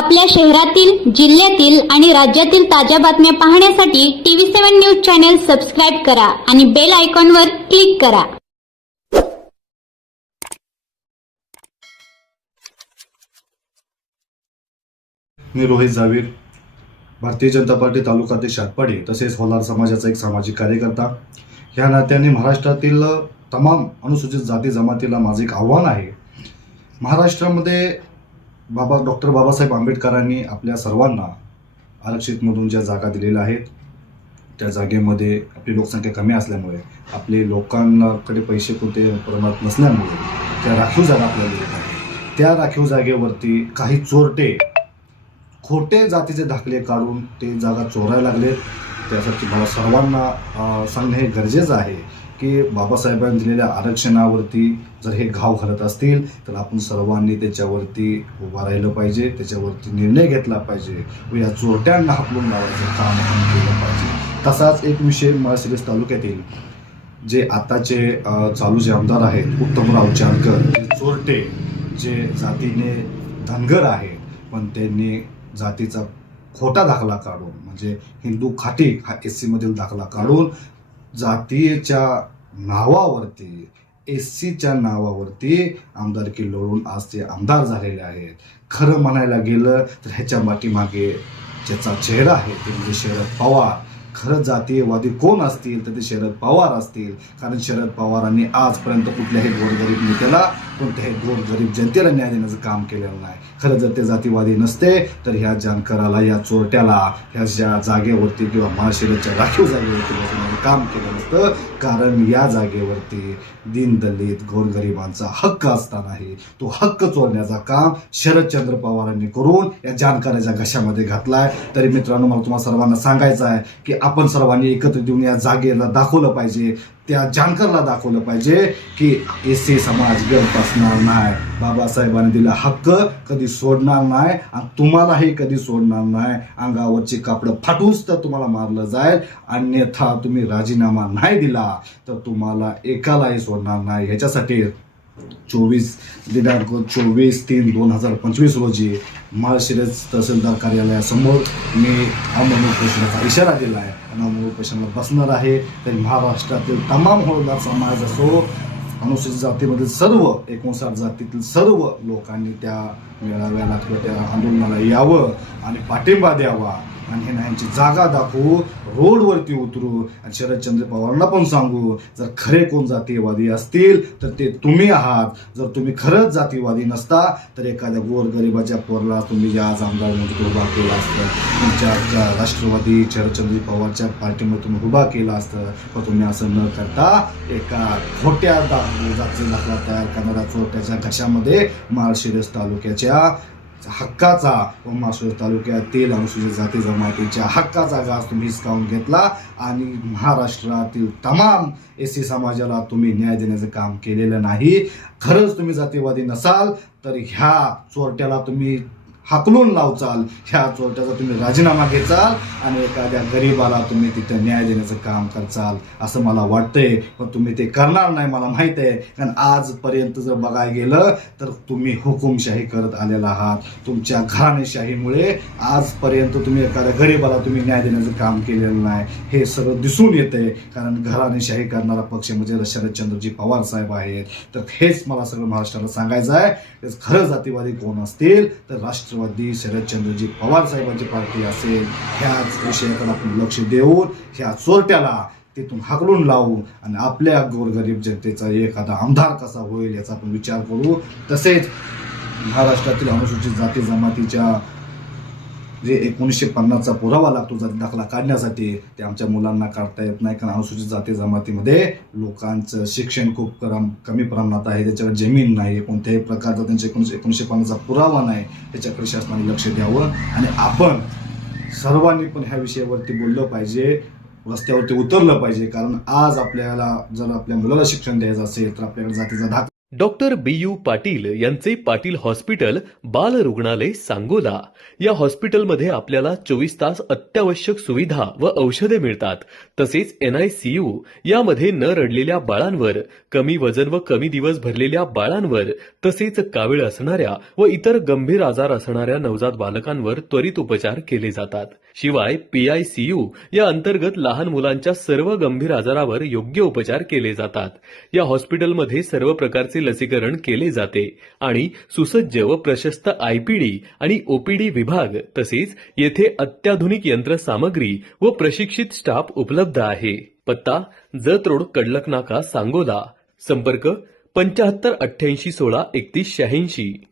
आपल्या शहरातील जिल्ह्यातील आणि राज्यातील ताज्या बातम्या पाहण्यासाठी TV seven news channel subscribe करा आणि बेल आयकॉनवर क्लिक करा. मी रोहित जावीर भारतीय जनता पार्टी तालुका अध्यक्ष तसेच होलार समाजाचा एक सामाजिक कार्यकर्ता. ह्या नात्याने महाराष्ट्रातील तमाम अनुसूचित जाती जमातीला माझं एक आव्हान आहे. महाराष्ट्रामध्ये बाबा डॉक्टर बाबासाहेब आंबेडकरांनी आपल्या सर्वांना आरक्षितमधून ज्या जागा दिलेल्या आहेत त्या जागेमध्ये आपली लोकसंख्या कमी असल्यामुळे आपले लोकांकडे पैसे कोणते प्रमाणात नसल्यामुळे त्या राखीव जागा आपल्याला दिल्या आहेत. त्या राखीव जागेवरती काही चोरटे खोटे जातीचे दाखले काढून ते जागा चोरायला लागलेत. त्यासाठी मला सर्वांना सांगणं हे गरजेचं आहे की बाबासाहेबांनी दिलेल्या आरक्षणावरती जर हे घाव घालत असतील तर आपण सर्वांनी त्याच्यावरती उभं राहिलं पाहिजे त्याच्यावरती निर्णय घेतला पाहिजे व या चोरट्यांना हाकलून लावायचं काम आपण केलं पाहिजे. तसाच एक विषय माळशिरस तालुक्यातील जे आताचे चालू जे आमदार आहेत उत्तमराव जानकर जे चोरटे जे जातीने धनगर आहे पण त्यांनी जातीचा खोटा दाखला काढून म्हणजे हिंदू खाटी हा एस सीमधील दाखला काढून जातीच्या नावावरती एस सीच्या नावावरती आमदारकी लढून आज ते आमदार झालेले आहेत. खरं म्हणायला गेलं तर ह्याच्या पाठीमागे ज्याचा चेहरा आहे ते म्हणजे शरद पवार. खरं जातीयवादी कोण असतील तर ते शरद पवार असतील. कारण शरद पवारांनी आजपर्यंत कुठल्याही गोरगरीब नेत्याला कोणत्याही गोरगरीब जनतेला न्याय देण्याचं काम केलेलं नाही. खरं जर ते जातीवादी नसते तर ह्या जानकराला या चोरट्याला ह्या ज्या जागेवरती किंवा महाशिराच्या राखीव जागेवरती बसण्याचं काम केलं नसतं कारण या जागेवरती दीनदलित गोरगरिबांचा हक्क असतानाही तो हक्क चोरण्याचा काम शरदचंद्र पवारांनी करून या जानकराच्या घशामध्ये घातलाय. तरी मित्रांनो मला तुम्हाला सर्वांना सांगायचं आहे की आपण सर्वांनी एकत्र येऊन या जागेला दाखवलं पाहिजे. त्या जानकरला दाखवलं पाहिजे की एस सी समाज गप बसणार नाही. बाबासाहेबांनी दिला हक्क कधी सोडणार नाही आणि तुम्हालाही कधी सोडणार नाही. अंगावरची कापडं फाटूच तर तुम्हाला मारलं जाईल. अन्यथा तुम्ही राजीनामा नाही दिला तर तुम्हाला एकालाही सोडणार नाही. ह्याच्यासाठी चोवीस दिनांक चोवीस तीन दोन हजार पंचवीस रोजी माळशिरस तहसीलदार कार्यालयासमोर मी अमन उपोषणाचा इशारा दिला आहे आणि अमन उपोषणाला बसणार आहे. तरी महाराष्ट्रातील तमाम होळदार समाज असो अनुसूचित जातीमधील सर्व एकोणसाठ जातीतील सर्व लोकांनी त्या मेळाव्याला किंवा त्या आंदोलनाला यावं आणि पाठिंबा द्यावा. आणि हे यांची जागा दाखवू रोडवरती उतरू. आणि शरदचंद्र पवारांना पण सांगू जर खरे कोण जातीयवादी असतील तर ते तुम्ही आहात. जर तुम्ही खरंच जातीवादी नसता तर एखाद्या गोरगरिबाच्या पोरला तुम्ही या आज आमदार म्हणून उभा केला असतं. तुमच्या ज्या राष्ट्रवादी शरदचंद्र पवारच्या पार्टीमध्ये तुम्ही उभा केला असतं पण तुम्ही असं न करता एका खोट्या दा जातीचा दाखला तयार चो त्याच्या घशामध्ये माळशिरस तालुक्याच्या हक्काचा व मासूर तालुक्यातील अनुसूचित जाती जमातीच्या हक्काचा घास तुम्ही हिसकावून घेतला. आणि महाराष्ट्रातील तमाम एस सी समाजाला तुम्ही न्याय देण्याचं काम केलेलं नाही. खरंच तुम्ही जातीवादी नसाल तर ह्या चोरट्याला तुम्ही हाकलून लावचाल ह्या चोरट्याचा तुम्ही राजीनामा घेचाल आणि एखाद्या गरीबाला तुम्ही तिथं न्याय देण्याचं काम करचाल असं मला वाटतंय. पण तुम्ही ते करणार नाही मला माहीत आहे. कारण आजपर्यंत जर बघायला गेलं तर तुम्ही हुकुमशाही करत आलेला आहात. तुमच्या घराणेशाहीमुळे आजपर्यंत तुम्ही एखाद्या गरीबाला तुम्ही न्याय देण्याचं काम केलेलं नाही. हे सगळं दिसून येतंय. कारण घराणेशाही करणारा पक्ष म्हणजे शरदचंद्रजी पवार साहेब आहेत. तर हेच मला सगळं महाराष्ट्राला सांगायचं आहे. खरं जातीवादी कोण असतील तर राष्ट्र राष्ट्रवादी शरदचंद्रजी पवार साहेबांची पार्टी असेल ह्याच विषयाकडे आपण लक्ष देऊन ह्या चोरट्याला तिथून हाकलून लावू आणि आपल्या गोरगरीब जनतेचा एखादा आमदार कसा होईल याचा आपण विचार करू. तसेच महाराष्ट्रातील अनुसूचित जाती जमातीच्या जे एकोणीसशे पन्नासचा पुरावा लागतो जाती दाखला काढण्यासाठी ते आमच्या मुलांना काढता येत नाही. कारण अनुसूचित जाती जमातीमध्ये लोकांचं शिक्षण खूप करम कमी प्रमाणात आहे. त्याच्यावर जमीन नाही कोणत्याही प्रकारचा त्यांच्या एकोणीसशे एकोणीसशे पन्नासचा पुरावा नाही. त्याच्याकडे शासनाने लक्ष द्यावं. आणि आपण सर्वांनी पण ह्या विषयावरती बोललं पाहिजे रस्त्यावरती उतरलं पाहिजे. कारण आज आपल्याला जर आपल्या मुलाला शिक्षण द्यायचं असेल तर आपल्याकडे जातीचा दाखला डॉक्टर बी यू पाटील यांचे पाटील हॉस्पिटल बाल रुग्णालय सांगोला. या हॉस्पिटलमध्ये आपल्याला चोवीस तास अत्यावश्यक सुविधा व औषधे मिळतात. तसेच एनआयसीयू यामध्ये न रडलेल्या बाळांवर कमी वजन व कमी दिवस भरलेल्या बाळांवर तसेच कावीळ असणाऱ्या व इतर गंभीर आजार असणाऱ्या नवजात बालकांवर त्वरित उपचार केले जातात. शिवाय पीआयसीयू या अंतर्गत लहान मुलांच्या सर्व गंभीर आजारावर योग्य उपचार केले जातात. या हॉस्पिटलमध्ये सर्व प्रकारचे लसीकरण केले जाते आणि सुसज्ज व प्रशस्त आयपीडी आणि ओपीडी विभाग तसेच येथे अत्याधुनिक यंत्रसामग्री व प्रशिक्षित स्टाफ उपलब्ध आहे. पत्ता जत रोड कडलक नाका सांगोला. संपर्क पंच्याहत्तर अठ्ठ्याऐंशी सोळा एकतीस शहाऐंशी.